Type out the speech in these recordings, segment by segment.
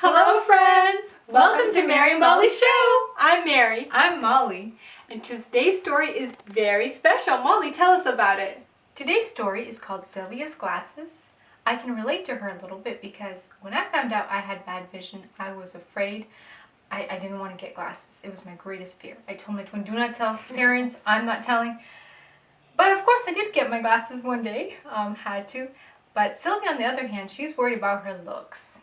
Hello friends! Welcome to Mary and Molly's show! I'm Mary. I'm Molly. And today's story is very special. Molly, tell us about it. Today's story is called Sylvia's Glasses. I can relate to her a little bit because when I found out I had bad vision, I was afraid. I didn't want to get glasses. It was my greatest fear. I told my twin, do not tell parents, I'm not telling. But of course I did get my glasses one day, had to. But Sylvia, on the other hand, she's worried about her looks.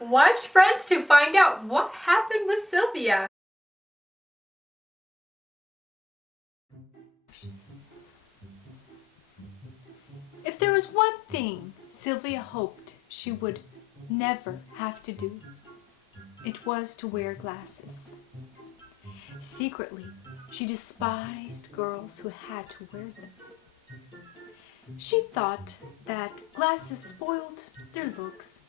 Watch friends to find out what happened with Sylvia. If there was one thing Sylvia hoped she would never have to do, it was to wear glasses. Secretly, she despised girls who had to wear them. She thought that glasses spoiled their looks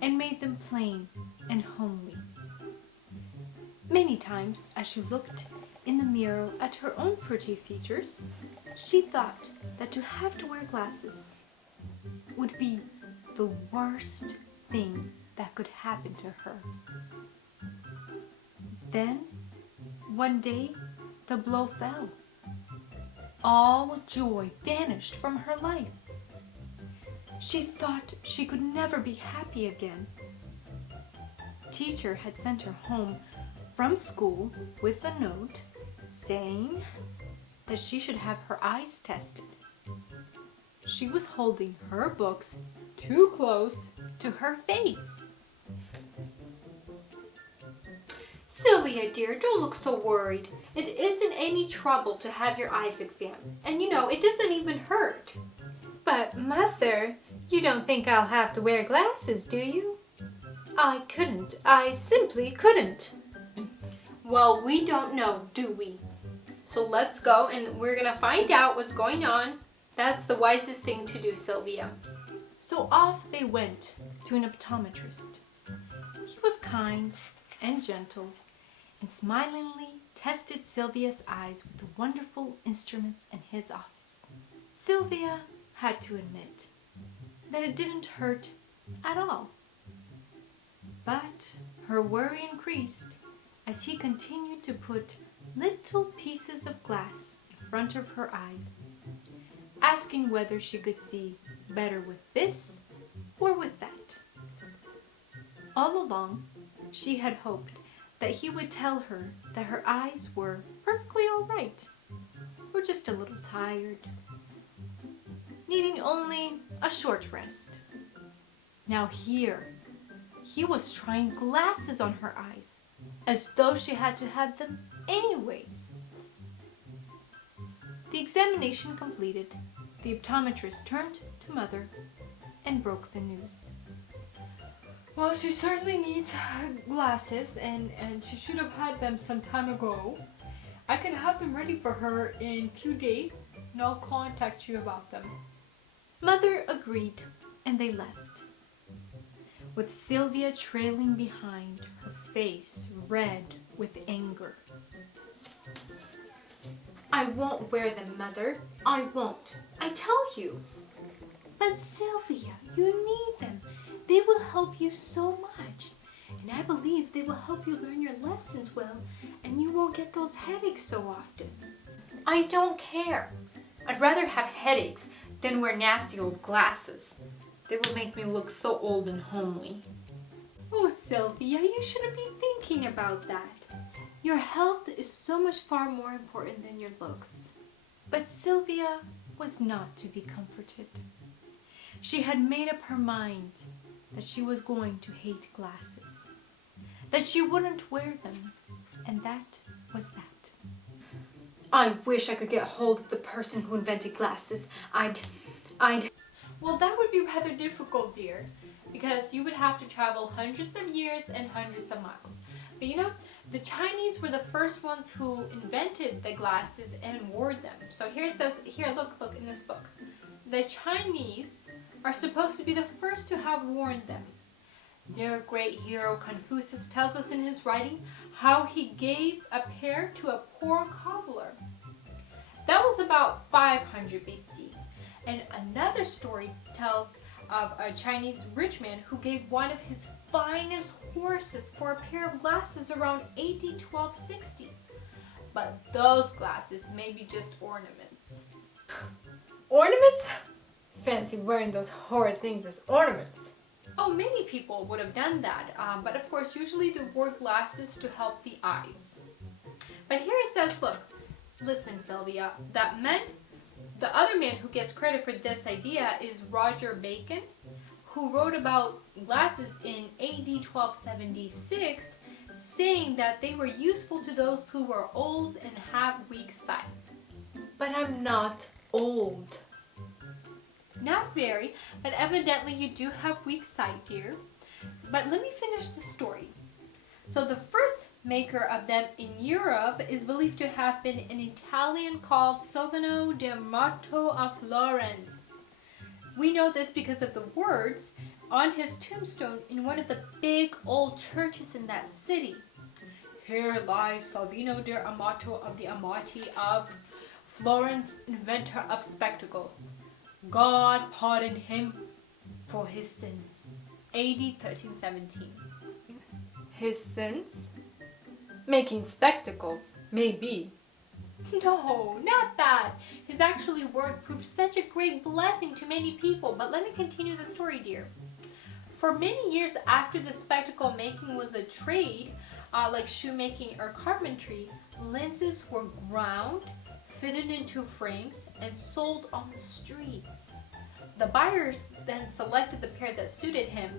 and made them plain and homely. Many times, as she looked in the mirror at her own pretty features, she thought that to have to wear glasses would be the worst thing that could happen to her. Then, one day, the blow fell. All joy vanished from her life. She thought she could never be happy again. Teacher had sent her home from school with a note saying that she should have her eyes tested. She was holding her books too close to her face. Sylvia, dear, don't look so worried. It isn't any trouble to have your eyes examined. And you know, it doesn't even hurt. But, Mother, you don't think I'll have to wear glasses, do you? I couldn't. I simply couldn't. Well, we don't know, do we? So let's go and we're going to find out what's going on. That's the wisest thing to do, Sylvia. So off they went to an optometrist. He was kind and gentle and smilingly tested Sylvia's eyes with the wonderful instruments in his office. Sylvia had to admit that it didn't hurt at all. But her worry increased as he continued to put little pieces of glass in front of her eyes, asking whether she could see better with this or with that. All along, she had hoped that he would tell her that her eyes were perfectly all right, or just a little tired, needing only a short rest. Now here, he was trying glasses on her eyes, as though she had to have them anyways. The examination completed, the optometrist turned to Mother and broke the news. Well, she certainly needs glasses and she should have had them some time ago. I can have them ready for her in a few days and I'll contact you about them. Mother agreed and they left, with Sylvia trailing behind, her face red with anger. I won't wear them, Mother. I won't. I tell you. But Sylvia, you need them. They will help you so much. And I believe they will help you learn your lessons well, and you won't get those headaches so often. I don't care. I'd rather have headaches than wear nasty old glasses. They will make me look so old and homely. Oh, Sylvia, you shouldn't be thinking about that. Your health is so much far more important than your looks. But Sylvia was not to be comforted. She had made up her mind that she was going to hate glasses, that she wouldn't wear them, and that was that. I wish I could get hold of the person who invented glasses. I'd... Well, that would be rather difficult, dear, because you would have to travel hundreds of years and hundreds of miles. But you know, the Chinese were the first ones who invented the glasses and wore them. So here it says, look in this book. The Chinese are supposed to be the first to have worn them. Their great hero Confucius tells us in his writing how he gave a pair to a poor cobbler. That was about 500 BC. And another story tells of a Chinese rich man who gave one of his finest horses for a pair of glasses around AD 1260. But those glasses may be just ornaments. Ornaments? Fancy wearing those horrid things as ornaments. Oh, many people would have done that, but of course, usually they wore glasses to help the eyes. But here it says, look, listen, Sylvia, the other man who gets credit for this idea is Roger Bacon, who wrote about glasses in AD 1276, saying that they were useful to those who were old and have weak sight. But I'm not old. Not very, but evidently you do have weak sight, dear. But let me finish the story. So the first maker of them in Europe is believed to have been an Italian called Silvano de Amato of Florence. We know this because of the words on his tombstone in one of the big old churches in that city. Here lies Silvino de Amato of the Amati of Florence, inventor of spectacles. God pardon him for his sins. AD 1317. His sins? Making spectacles, maybe. No, not that. His actually work proved such a great blessing to many people. But let me continue the story, dear. For many years after the spectacle making was a trade, like shoemaking or carpentry, lenses were ground, fitted into frames, and sold on the streets. The buyers then selected the pair that suited him,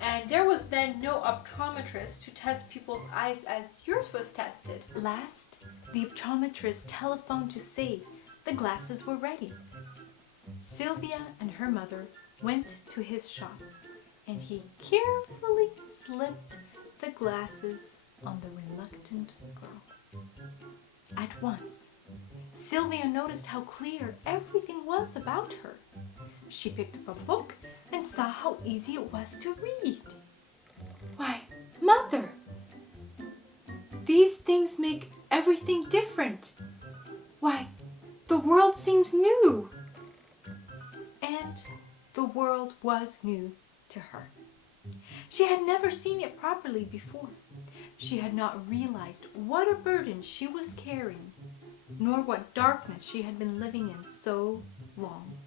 and there was then no optometrist to test people's eyes as yours was tested. Last, the optometrist telephoned to say the glasses were ready. Sylvia and her mother went to his shop, and he carefully slipped the glasses on the reluctant girl. At once, Sylvia noticed how clear everything was about her. She picked up a book and saw how easy it was to read. Why, Mother, these things make everything different. Why, the world seems new. And the world was new to her. She had never seen it properly before. She had not realized what a burden she was carrying, nor what darkness she had been living in so long.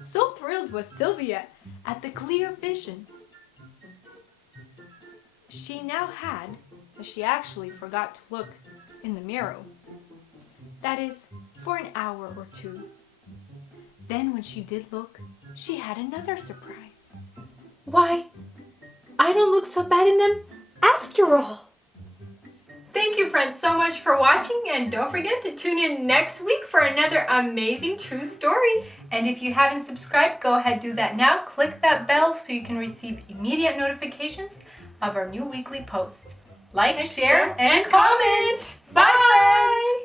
So thrilled was Sylvia at the clear vision she now had that she actually forgot to look in the mirror. That is, for an hour or two. Then when she did look, she had another surprise. Why, I don't look so bad in them after all. Thank you, friends, so much for watching, and don't forget to tune in next week for another amazing true story. And if you haven't subscribed, go ahead, do that now. Click that bell so you can receive immediate notifications of our new weekly posts. Like, share, and comment. Bye, friends!